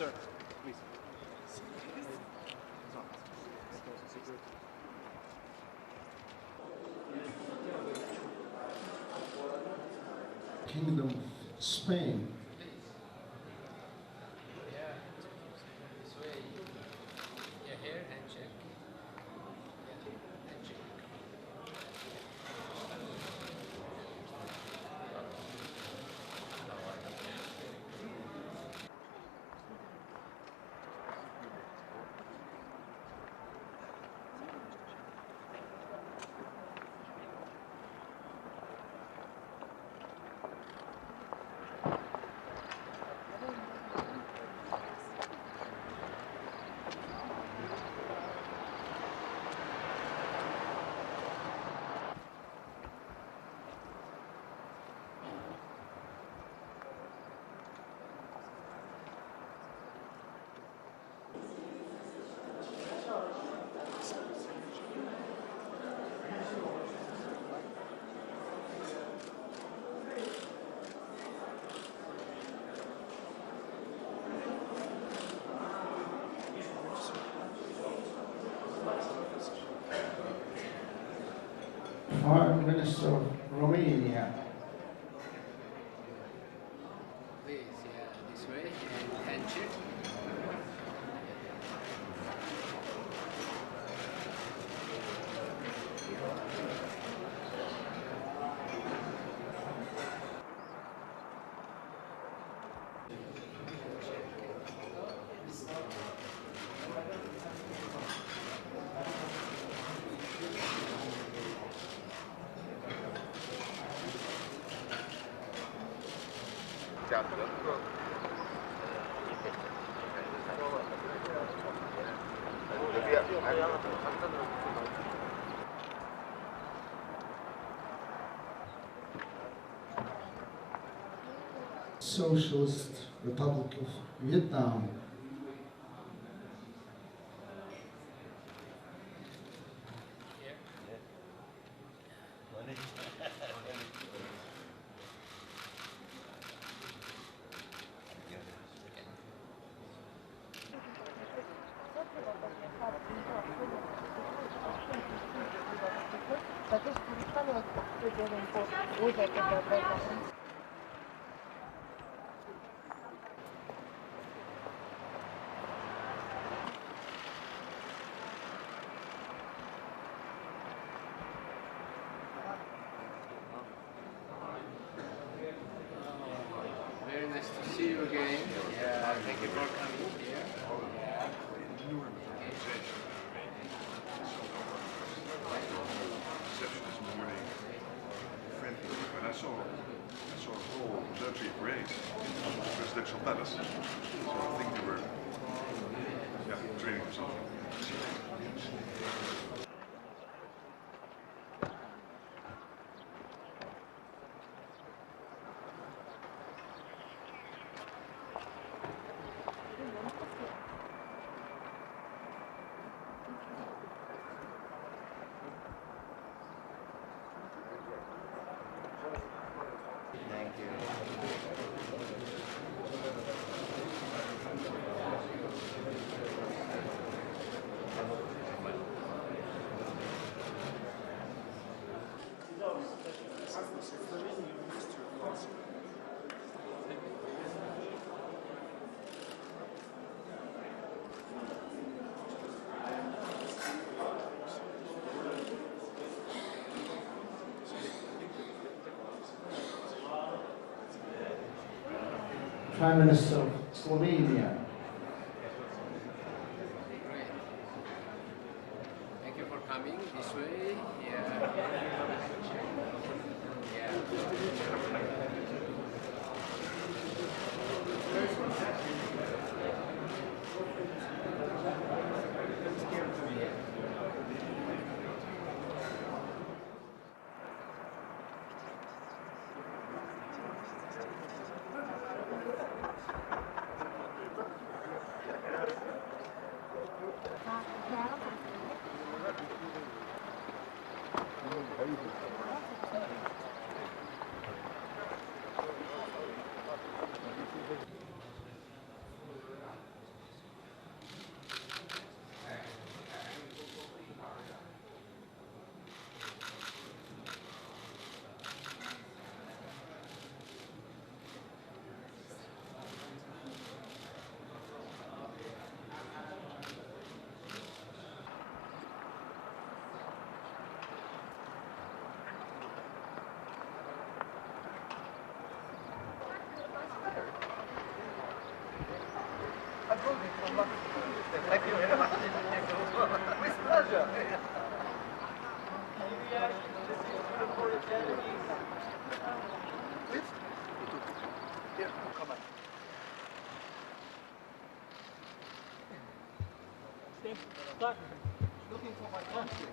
sir. Please. Kingdom of Spain. Yeah, this way. Yeah, here, handshake. Yeah, handshake. Prime Minister of Romania. Please, yeah, this way, and handshake. Socialist Republic of Vietnam. Here. Very nice to see you again. Yeah, thank you for coming here. Reception this morning, friendly, and I saw a whole military parade in the presidential palace. So I think they were, training for something. Thank you. Prime Minister of Slovenia. Great. Thank you for coming this way. Yeah. With pleasure. Here, come on. Looking for my country.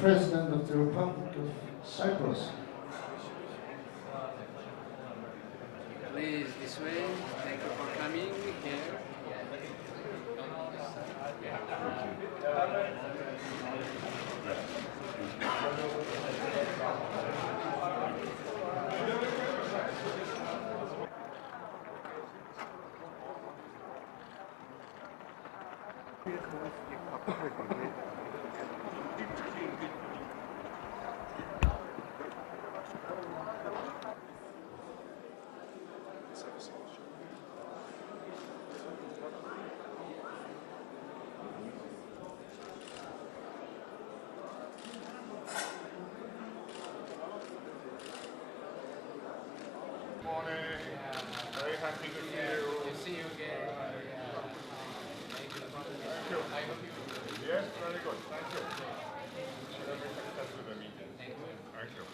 President of the Republic of Cyprus. Please, this way. Thank you for coming here. Morning. Very happy to see you. See you again. Thank you. Yes, very good. Thank you. Very successful the meeting. Thank you.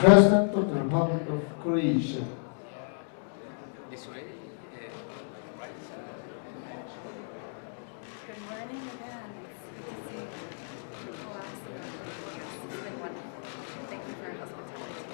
President of the Republic of Croatia. This way. Right. Good morning again. It's good to see you. Croatia. Yes, it's been wonderful. Thank you for your hospitality.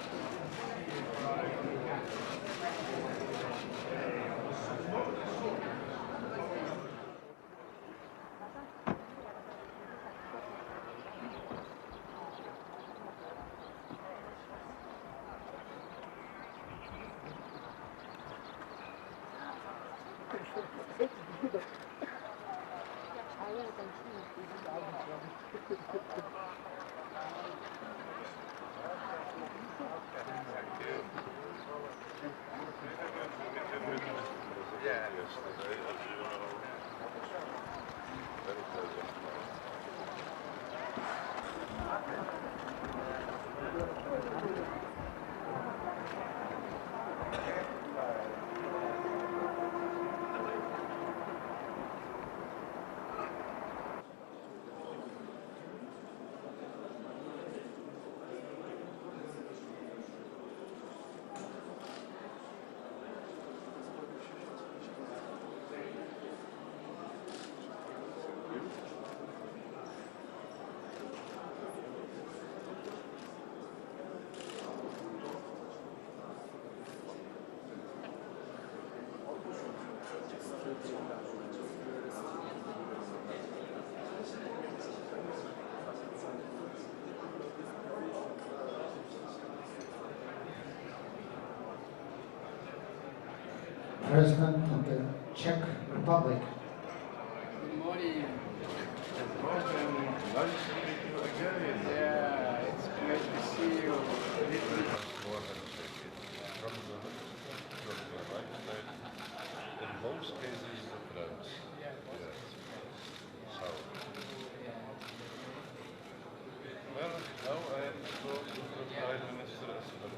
President of the Czech Republic. Good morning. Nice to meet you again. Yeah, it's great to see you. More than a decade. From the right side, in most cases the French. Yes. So. Well, now I am to go to the Prime Minister as well.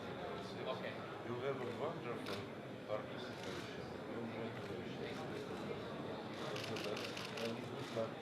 Okay. You have a wonderful participation. Congratulations. All the best and good luck.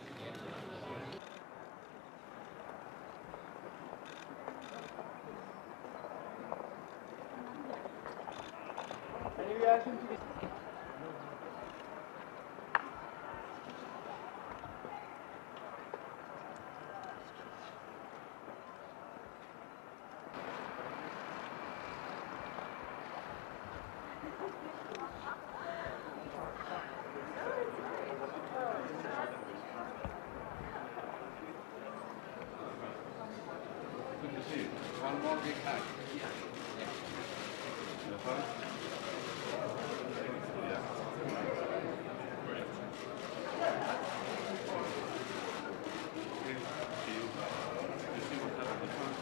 Good to see you. One more big hug. Have fun? Yeah. Okay, see you. You see what happened this one?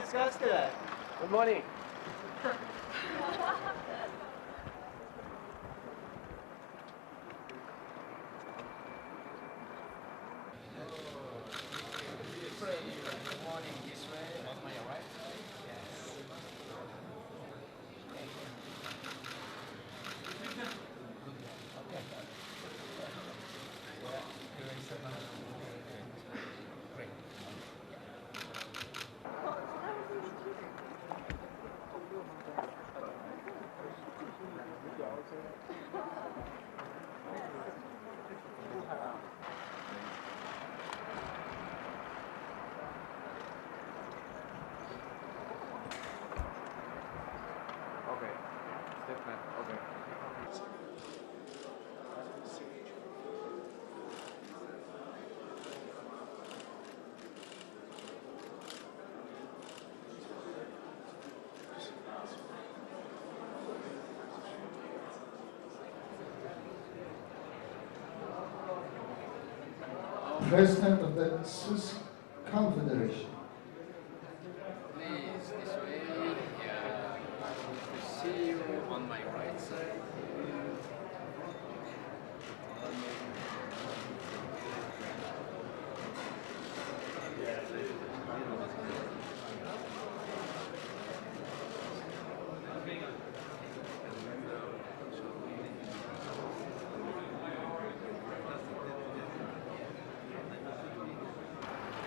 discuss today? Good morning. Good morning, this way, on my right. Okay. Step man. Okay. President of the Swiss Confederation. Please, this way. Yeah. To see you on my right side.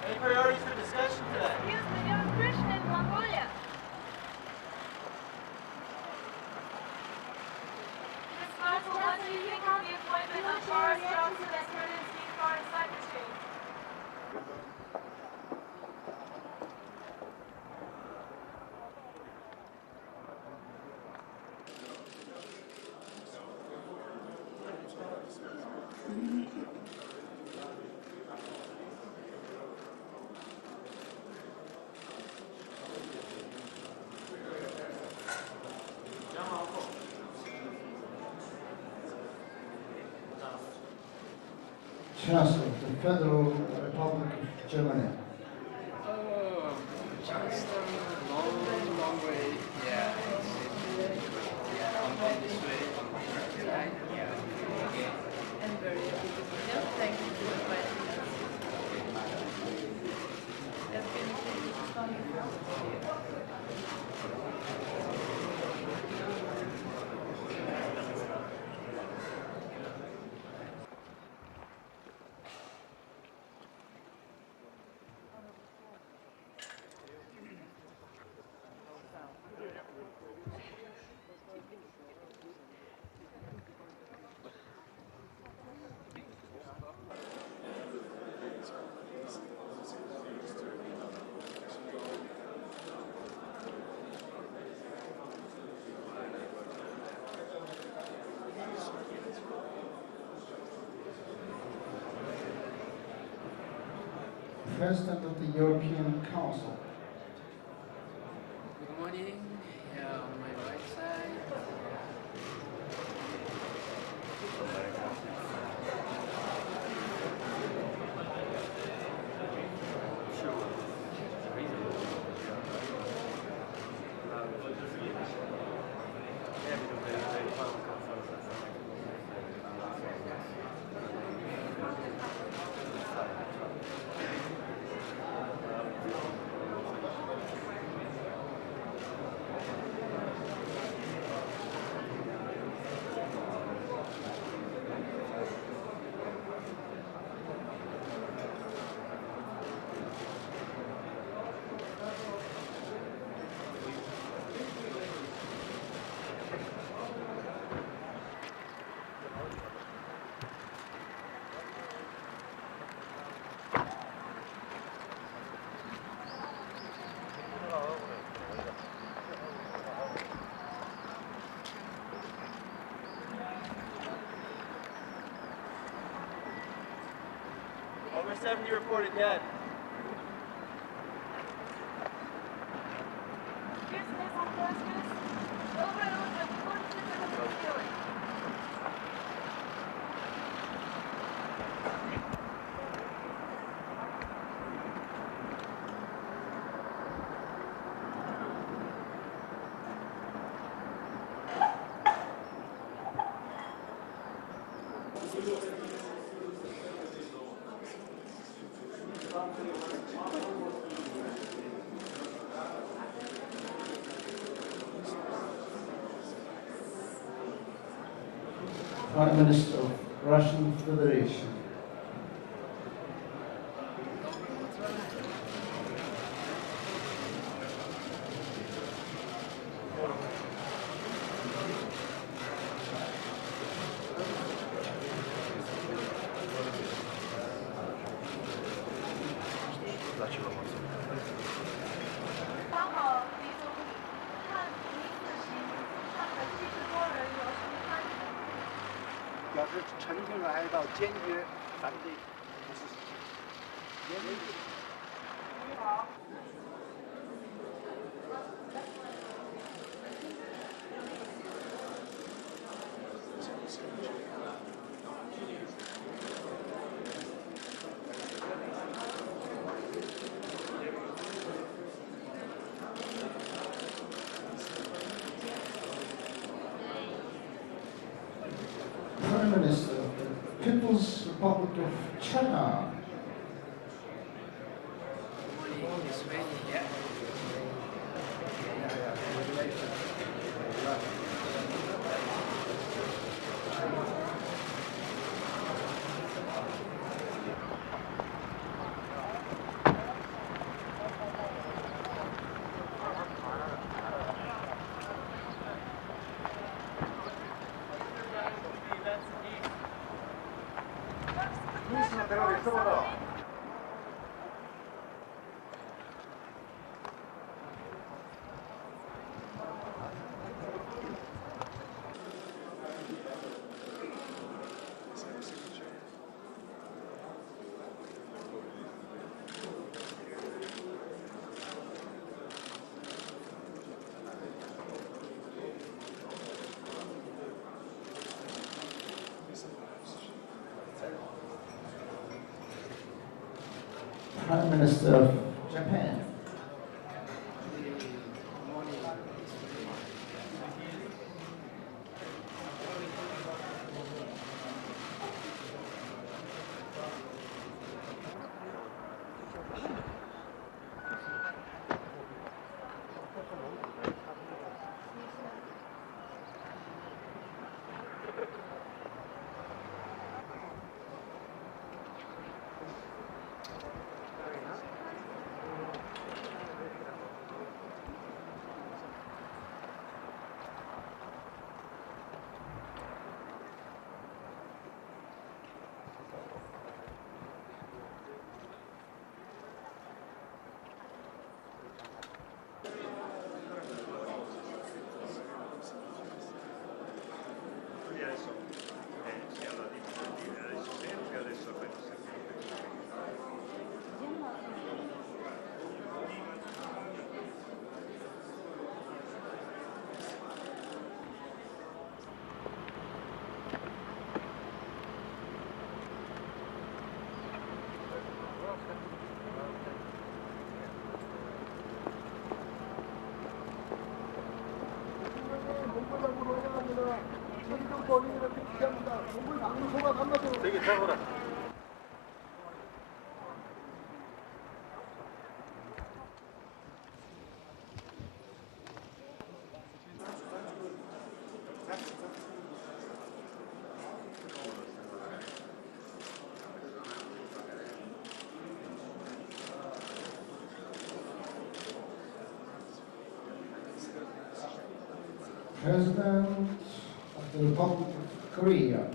Any priorities for discussion today? Excuse me, you're a Christian in Mongolia. Ms. Marshall, what do you think of the appointment of Boris Johnson as Zelensky's foreign secretary? Chancellor of the Federal Republic of Germany. Oh, just a long way. Yeah. Yeah, on this way, on my right side. Yeah. I'm very happy to see you. Thank you for inviting us. It's been a pleasure to come here. President of the European Council. Good morning. Yeah, on my right side. Over 70 reported dead. Business on business. Overload the full feeling. Prime Minister of Russian Federation. Prime Minister of the People's Republic of China. This way, yeah. Prime Minister of Japan. President of the Republic of Korea.